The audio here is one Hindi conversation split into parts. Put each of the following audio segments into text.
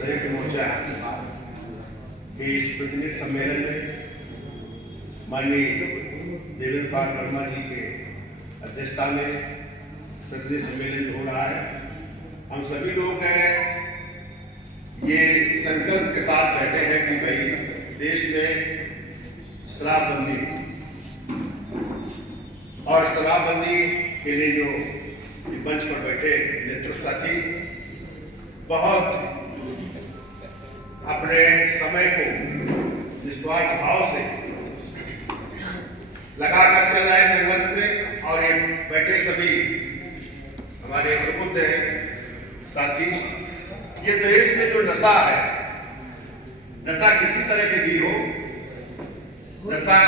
संयुक्त मोर्चा के इस प्रतिनिधि सम्मेलन में माननीय देवेंद्र पाल वर्मा जी के अध्यक्षता में प्रतिनिधि सम्मेलन हो रहा है। हम सभी लोग ये संकल्प के साथ बैठे हैं कि भाई देश में शराबबंदी और शराबबंदी के लिए जो मंच पर बैठे नेतृत्व साथी बहुत अपने समय को निस्वार्थ भाव से लगाकर चल रहे संघर्ष में, और ये बैठे सभी हमारे प्रबुद्ध साथी, ये देश में जो नशा है, नशा किसी तरह के भी हो, नशा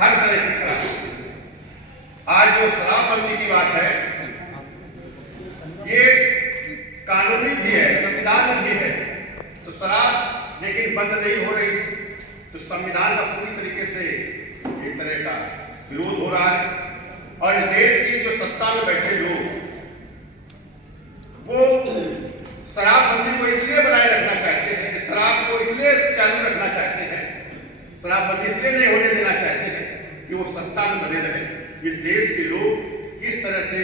हर तरह की खराब। आज जो शराबबंदी की बात है, ये कानूनी भी है, संविधान में भी है, तो शराब लेकिन बंद नहीं हो रही, तो संविधान का पूरी तरीके से एक तरह का विरोध हो रहा है। और इस देश की जो सत्ता में बैठे लोग वो शराबबंदी को इसलिए बनाए रखना चाहते हैं, कि शराब को इसलिए चालू रखना चाहते हैं, शराबबंदी इसलिए नहीं होने देना चाहते हैं कि वो सत्ता में बने रहे। इस देश के लोग किस तरह से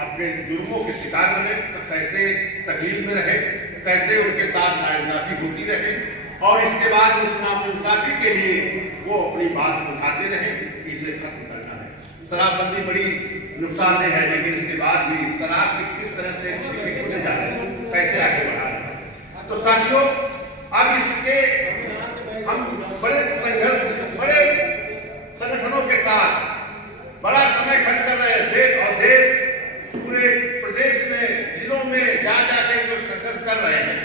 अपने जुर्मों के शिकार बने, कैसे तकलीफ में रहे, कैसे उनके साथ नाइंसाफी होती रहे, और इसके बाद उस नाइंसाफी के लिए वो अपनी बात उठाते रहे कि इसे खत्म करना है। शराबबंदी बड़ी नुकसानदेह है, लेकिन इसके बाद भी शराब की किस तरह से होने जा रहे हैं, कैसे आगे बढ़ा रहे हैं। तो साथियों, अब इसके हम बड़े संघर्ष, बड़े संगठनों के साथ बड़ा समय खर्च कर रहे हैं, और देश पूरे प्रदेश में, जिलों में जा जाके जो संघर्ष कर रहे हैं,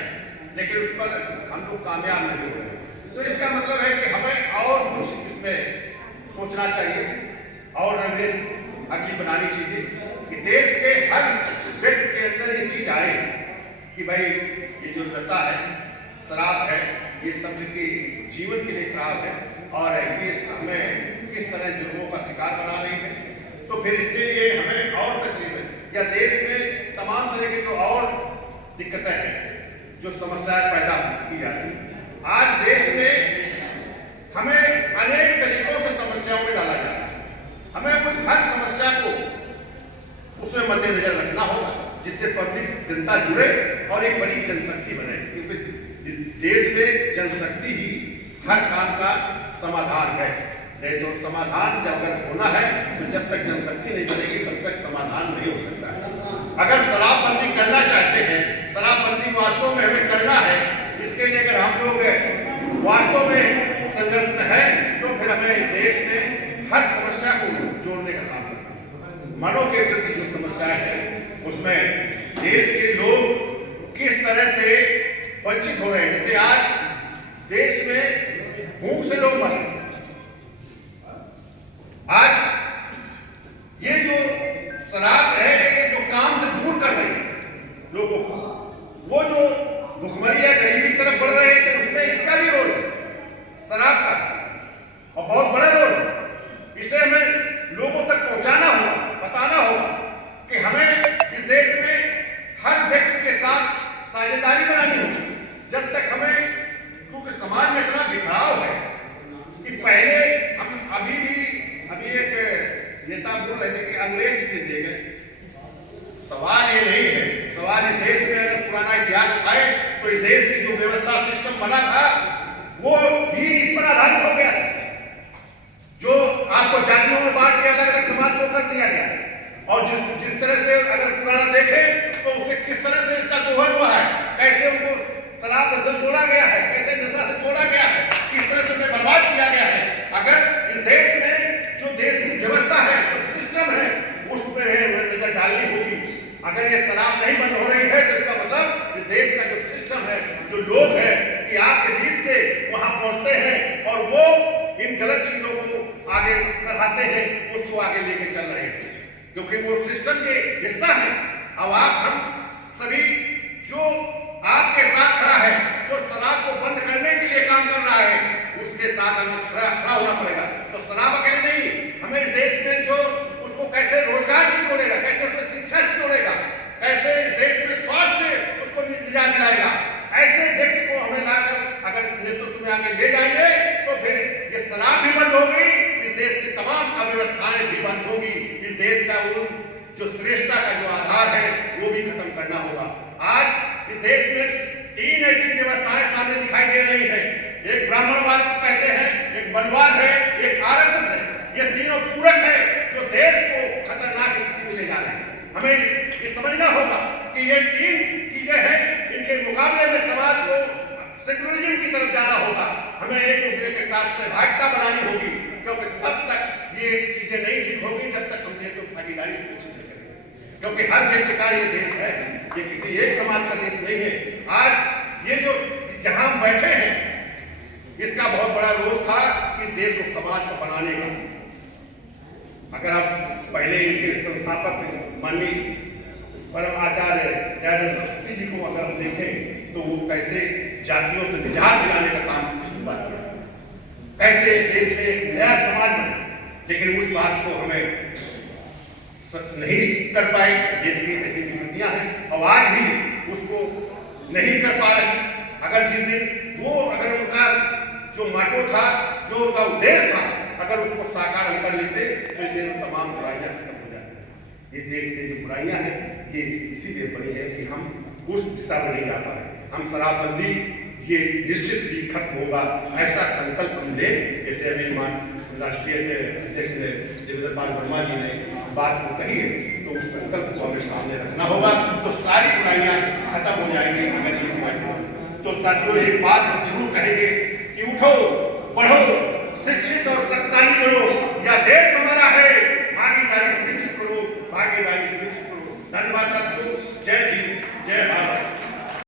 लेकिन उस पर हम लोग कामयाब नहीं हो रहे। तो इसका मतलब है कि हमें और कुछ इसमें सोचना चाहिए और रणनीति बनानी चाहिए कि देश के हर व्यक्ति के अंदर ये चीज आए कि भाई ये जो नशा है, शराब है, ये सब के जीवन के लिए खराब है, और ये हमें किस तरह जुर्मों का शिकार बना रही है। तो फिर इसके लिए हमें और तकलीफें, या देश में तमाम तरह की जो और दिक्कतें हैं, जो समस्याएं पैदा की जा रही है। आज देश में हमें अनेक तरीकों से समस्याओं में डाला जा रहा है। हमें उस हर समस्या को उसमें मद्देनजर रखना होगा, जिससे पब्लिक, जनता जुड़े और एक बड़ी जनशक्ति बने, क्योंकि देश में जनशक्ति ही हर काम का समाधान है। नहीं तो समाधान जब अगर होना है, तो जब तक जनशक्ति नहीं बनेगी तब तक समाधान नहीं हो सकता है। अगर शराबबंदी करना चाहते हैं, शराबबंदी वास्तव में हमें करना है, इसके लिए अगर हम लोग वास्तव में संघर्ष में है, तो फिर हमें देश में हर समस्या को जोड़ने का काम करना है। मनों के प्रति जो समस्याएं हैं, उसमें देश के लोग किस तरह से वंचित हो रहे हैं। जैसे आज देश में भूख से लोग मर रहे हैं। आज ये जो शराब है, ये जो काम से दूर कर रही है लोगों को, वो जो भुखमरी या गरीबी की तरफ बढ़ रहे हैं, तो उसमें इसका भी रोल है, शराब का, और बहुत बड़ा रोल है। इसे हमें लोगों तक पहुंचाना होगा, बताना होगा कि हमें इस देश में हर व्यक्ति के साथ साझेदारी बनानी होगी। जब तक हमें, क्योंकि समाज में इतना बिखराव है कि पहले हम अभी एक नेता बोल रहे थे कि अंग्रेज जीत गए। सवाल ये नहीं है, सवाल इस देश में अगर पुराना इतिहास उठाए तो इस देश की जो व्यवस्था सिस्टम बना था, वो भी इस पर आधारित हो गया था। जो आपको जातियों में बांट के अलग अलग समाज को कर दिया गया, और जिस तरह से अगर पुराना देखें तो उससे किस तरह से इसका दोहन हुआ है, कैसे उनको शराब से जोड़ा गया है, कैसे नशा से जोड़ा गया है, किस तरह से उन्हें बर्बाद किया गया है। अगर इस देश में जो देश की व्यवस्था है, जो सिस्टम है, उस पर नजर डालनी होगी। अगर ये शराब नहीं बंद हो रही है, तो इसका मतलब इस देश का जो सिस्टम है, जो लोग हैं, कि आपके बीच से वहां पहुंचते हैं और वो इन गलत चीजों को आगे बढ़ाते हैं, उसको आगे लेके चल रहे हैं, क्योंकि वो सिस्टम के हिस्सा है। अब हम सभी जो आपके साथ खड़ा है, जो शराब को बंद करने के लिए काम कर रहा है, उसके साथ हमें खड़ा होना पड़ेगा। तो शराब अकेले नहीं, हमें इस देश में जो उसको कैसे रोजगार से जोड़ेगा, कैसे उसको शिक्षा से जोड़ेगा, कैसे इस देश में स्वास्थ्य से उसको निजात दिलाएगा, ऐसे लिए जाएंगे तो फिर ये शराब भी बंद होगी, इस देश की तमाम अव्यवस्थाएं भी बंद होगी, इस देश का वो जो श्रेष्ठता का जो आधार है वो भी खत्म करना होगा। आज इस देश में 3 ऐसी व्यवस्थाएं सामने दिखाई दे रही है। एक ब्राह्मणवाद को कहते हैं, एक मनवाद है, एक आरएसएस है। ये तीनों पूरक है जो देश को खतरनाक स्थिति में ले जा रहे हैं। हमें ये समझना होगा कि ये 3 चीजें हैं, इनके मुकाबले में समाज को सेकुलरिज्म की तरफ जाना होगा। हमें एक दूसरे के साथ सहभागिता बनानी होगी, क्योंकि तब तक ये चीजें नहीं ठीक होगी जब तक हम देश में भागीदारी सुनिश्चित नहीं करेंगे। क्योंकि हर व्यक्ति का ये देश है, ये किसी एक समाज का देश नहीं है। आज ये जो जहां हम बैठे हैं इसका बहुत बड़ा रोल था कि देश को समाज को बनाने का। अगर आप पहले इनके संस्थापक माननीय परम आचार्य दयानंद सरस्वती जी को अगर हम देखें तो वो कैसे जातियों से निजात दिलाने का काम की शुरुआत किया, कैसे देश में एक नया समाज बना, लेकिन उस बात को हमें नहीं कर पाए। देश की ऐसी विकृतियां हैं और आज भी उसको नहीं कर पा रहे। अगर जिस दिन वो अगर उनका जो माटो था, जो उनका उद्देश्य था, अगर उसको साकार हम कर लेते तो इस दिन तमाम बुराइयां खत्म हो जाती। इस देश की जो बुराइयां हैं ये इसीलिए बनी है कि हम उस दिशा में नहीं जा पा रहे। हम शराबबंदी ये निश्चित ही खत्म होगा, ऐसा संकल्प हम लें। जैसे अभी राष्ट्रीय अध्यक्ष ने देवेंद्र पाल वर्मा जी ने बात को कही है, तो उस संकल्प को हमें सामने रखना होगा, तो सारी बुराइयां खत्म हो जाएंगी। अगर ये बुराई तो साथियों एक बात हम जरूर कहेंगे कि उठो, बढ़ो, शिक्षित और शक्तिशाली बनो, या देश हमारा है, भागीदारी सुनिश्चित करो, भागीदारी सुनिश्चित करो। धन्यवाद साथियों, जय हिंद, जय भारत।